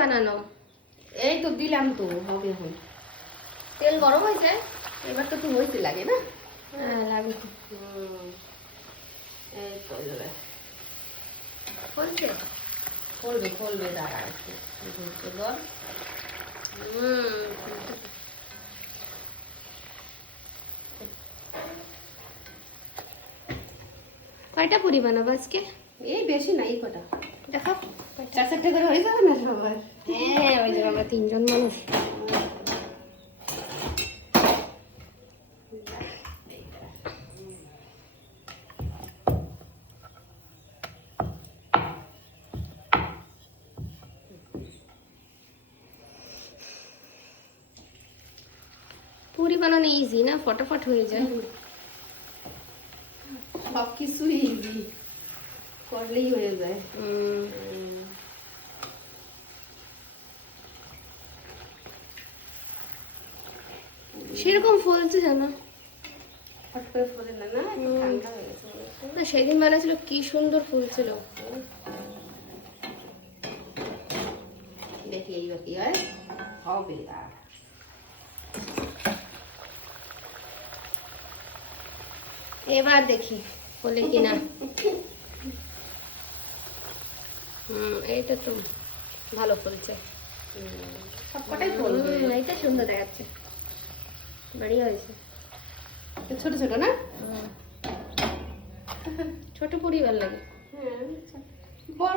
বানানো? এই তো দিলাম তো, হবে এখন। তেল গরম হয়েছে, এবার তো একটু হইতে লাগে না? হ্যাঁ লাগে। এই তো এবারে বলছে ফলবে ফলবে, দাঁড়া একটু ধর। কয়টা পুরি বানাবো আজকে? এই বেশি না, এই কটা দেখো 4-4টে করে হয়ে যাবে না সবার? হ্যাঁ ওই যে আমরা 3 জন মানুষ। পুরি বানানো ইজি না, ফটাফট হয়ে যায়। সব কিছুই ইজি, করলেই হয়ে যায়। সেরকম ফলছে জানো ফট করে ফোলে না, না একটু ঠান্ডা হয়ে গেছে মনে হচ্ছে। না, সেদিন বানাচ্ছিল কি সুন্দর ফুলছিল। দেখি এইবার কি হয়, হবে। আর এবার দেখি ফলে কিনা। এইটা তো ভালো ফুলছে। সবকটাই ফলবে। এইটা সুন্দর দেখাচ্ছে, বাড়িয়া হয়েছে। ছোট ছোট না? ছোট পুরি ভালো লাগে। বড়